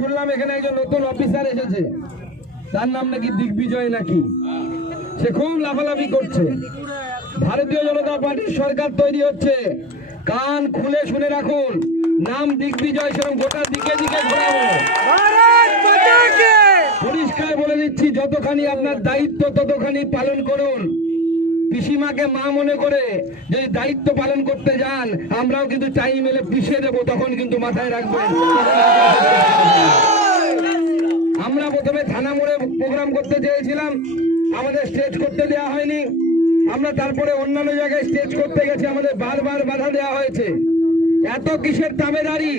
শুনলাম এখানে একজন নতুন অফিসার এসেছে, তার নাম নাকি দিগ্বিজয় নাকি, সে খুব লাফালাফি করছে। ভারতীয় জনতা পার্টির সরকার তৈরি হচ্ছে, কান খুলে শুনে রাখুন, নাম দিগ্বিজয়, সেরকম গোটা দিকে দিকে ঘোরাবো। পরিষ্কার বলে দিচ্ছি, যতখানি আপনার দায়িত্ব ততখানি পালন করুন। পিসিমাকে মা মনে করে যদি দায়িত্ব পালন করতে যান, আমরাও কিন্তু চাই মেলে পিছিয়ে দেবো, তখন কিন্তু মাথায় রাখবেন। আমরা প্রথমে থানা মোড়ে প্রোগ্রাম করতে চেয়েছিলাম, আমাদের স্টেজ করতে দেওয়া হয়নি। আমরা তারপরে অন্যান্য জায়গায় স্টেজ করতে গেছি, আমাদের বারবার বাধা দেওয়া হয়েছে। এত কিসের তাবেদারি?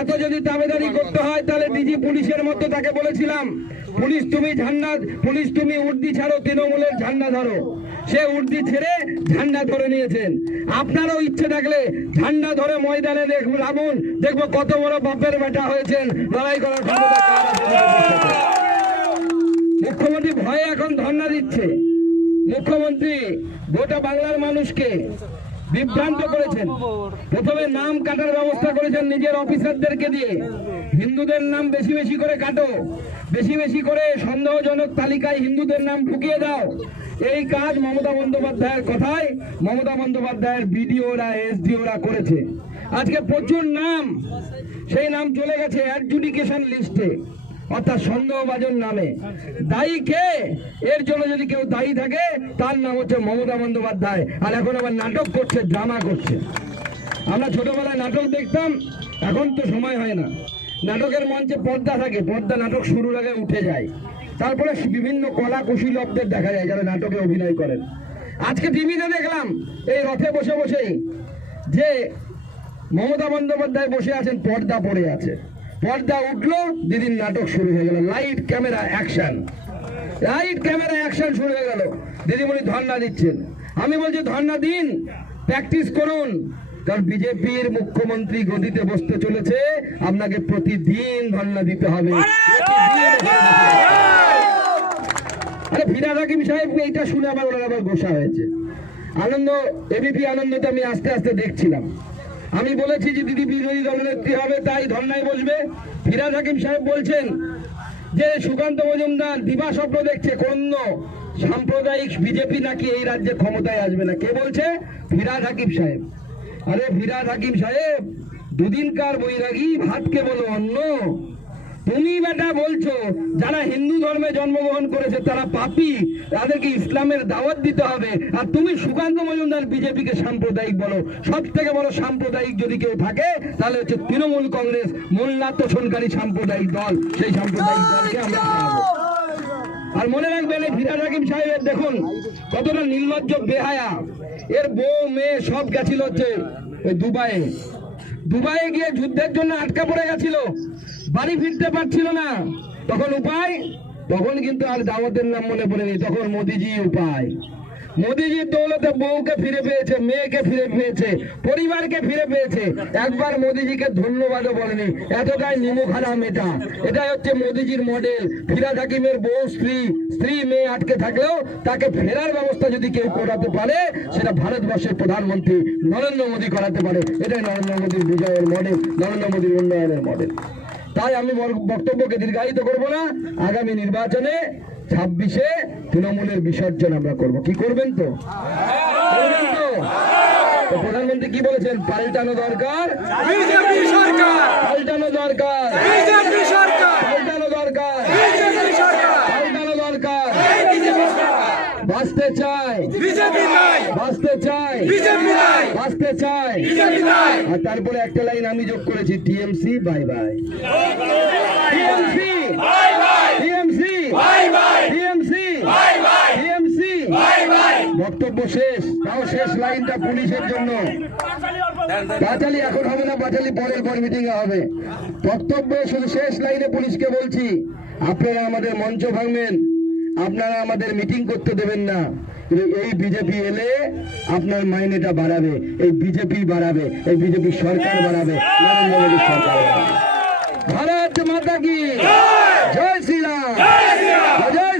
এত যদি তাবেদারি করতে হয় তাহলে ডিজি পুলিশের মতো তাকে বলেছিলাম, পুলিশ তুমি ঝান্ডা, পুলিশ তুমি উর্দি ছাড়ো, তৃণমূলের ঝান্ডা ধরো। সে উর্দি ছেড়ে ঝান্ডা ধরে নিয়েছেন। আপনারও ইচ্ছে থাকলে ঝান্ডা ধরে ময়দানে নামুন, দেখবো কত বড় বাপের বেটা হয়েছেন, লড়াই করার ক্ষমতা কার আছে। মুখ্যমন্ত্রী ভয়ে এখন ধর্ণা দিচ্ছে। মুখ্যমন্ত্রী গোটা বাংলার মানুষকে বিভ্রান্ত করেছেন। প্রথমে নাম কাটার ব্যবস্থা করেছেন নিজের অফিসারদেরকে দিয়ে, হিন্দুদের নাম বেশি বেশি করে কাটো, বেশি বেশি করে সন্দেহজনক তালিকায় হিন্দুদের নাম ঢুকিয়ে দাও। এই কাজ মমতা বন্দ্যোপাধ্যায়ের কথায় মমতা বন্দ্যোপাধ্যায়ের বিডিওরা এসডিওরা করেছে। আজকে প্রচুর নাম, সেই নাম চলে গেছে অ্যাডজুডিকেশন লিস্টে, অর্থাৎ সন্দেহভাজন নামে। দায়ী কে? এর জন্য যদি কেউ দায়ী থাকে তার নাম হচ্ছে মমতা বন্দ্যোপাধ্যায়। আর এখন আবার নাটক করছে, ড্রামা করছে। আমরা ছোটবেলায় নাটক দেখতাম, এখন তো সময় হয় না। নাটকের মঞ্চে পর্দা থাকে, পর্দা নাটক শুরুর আগে উঠে যায়, তারপরে বিভিন্ন কলা কুশীলবদের দেখা যায় যারা নাটকে অভিনয় করেন। আজকে টিভিতে দেখলাম এই রথে বসে বসেই যে মমতা বন্দ্যোপাধ্যায় বসে আছেন, পর্দা পড়ে আছে। পর্দা উঠলো, দিদির নাটক শুরু হয়ে গেল, light camera action, light camera action শুরু হয়ে গেল। দিদিমণি ধর্ণা দিচ্ছেন। আমি বলছি ধর্ণা দিন, প্র্যাকটিস করুন, কারণ বিজেপির মুখ্যমন্ত্রী গদিতে বসতে চলেছে, আপনাকে প্রতিদিন ধর্ণা দিতে হবে। আরে ফিরাদ হাকিম সাহেব এইটা শুনে আবার ওনার আবার গোসা হয়েছে। আনন্দ, এবিপি আনন্দতে আমি আস্তে আস্তে দেখছিলাম। আমি বলেছি যে দিদি বিরোধী দলনেত্রী হবে, তাই ধর্নায় বসবে। ফিরাদ হাকিম সাহেব বলছেন যে সুকান্ত মজুমদার দিবা স্বপ্ন দেখছে, কোন সাম্প্রদায়িক বিজেপি নাকি এই রাজ্যে ক্ষমতায় আসবে না। কে বলছে? ফিরাদ হাকিম সাহেব। আরে ফিরাদ হাকিম সাহেব, দুদিনকার বৈরাগী ভাতকে বলো অন্য। তুমি বেটা বলছো যারা হিন্দু ধর্মে জন্মগ্রহণ করেছে তারা পাপী, তাদেরকে ইসলামের দাওয়াত দিতে হবে, আর তুমি সুকান্ত মজুমদার বিজেপিকে সাম্প্রদায়িক বলো। সব থেকে বড় সাম্প্রদায়িক যদি কেউ থাকে তাহলে হচ্ছে তৃণমূল কংগ্রেস, মোল্লা তোষণকারী সাম্প্রদায়িক দল। সেই সাম্প্রদায়িক দলকে আমরা হারাবো। আর মনে রাখবেন এই ফিরাদ হাকিম সাহেবের দেখুন কতটা নির্লজ্জ বেহায়া। এর বউ মেয়ে সব গেছিল হচ্ছে দুবাইয়ে। দুবাইয়ে গিয়ে যুদ্ধের জন্য আটকা পড়ে গেছিল, বাড়ি ফিরতে পারছিল না। তখন উপায়, তখন কিন্তু আর দাওয়াতের নাম মনে পড়েনি, তখন মোদিজি উপায়। মোদিজির দৌলতে বউকে ফিরে পেয়েছে, মেয়েকে ফিরে পেয়েছে, পরিবারকে ফিরে পেয়েছে। একবার মোদিজিকে ধন্যবাদও বলেনি, এতটাই নিমুখারাম এটা। এটাই হচ্ছে মোদিজির মডেল। ফিরাদ হাকিমের বউ, স্ত্রী মেয়ে আটকে থাকলেও তাকে ফেরার ব্যবস্থা যদি কেউ করাতে পারে, সেটা ভারতবর্ষের প্রধানমন্ত্রী নরেন্দ্র মোদী করাতে পারে। এটাই নরেন্দ্র মোদীর বিজয়ের মডেল, নরেন্দ্র মোদীর উন্নয়নের মডেল। তাই আমি বক্তব্যকে দীর্ঘায়িত করব না। আগামী নির্বাচনে 26-এ তৃণমূলের বিসর্জন আমরা করব। কি করবেন তো? করবেন তো? প্রধানমন্ত্রী কি বলেছেন? পাল্টানো দরকার, বিজেপি সরকার পাল্টানো দরকার, বিজেপি সরকার পাল্টানো দরকার, বিজেপি সরকার পাল্টানো দরকার। বাঁচতে চাই বিজেপি নাই, বাঁচতে চাই বিজেপি নাই, বাঁচতে চাই বিজেপি নাই। আর তারপরে একটা লাইন আমি যোগ করেছি, TMC bye bye, TMC bye bye, TMC bye bye, TMC bye bye, TMC bye bye. বক্তব্য শেষ, তাও শেষ লাইনটা পুলিশের জন্য। বাচালি এখন হবে না, বাচালি পরের পর মিটিং এ হবে। বক্তব্য শুধু শেষ লাইনে পুলিশকে বলছি, আপনারা আমাদের মঞ্চ ভাঙবেন, আপনারা আমাদের মিটিং করতে দেবেন না। এই বিজেপি এলে আপনার মাইনেটা বাড়াবে, এই বিজেপি বাড়াবে, এই বিজেপি সরকার বাড়াবে, নরেন্দ্র মোদী সরকার বাড়াবে। ভারত মাতা কি জয়, শ্রীরাম জয়।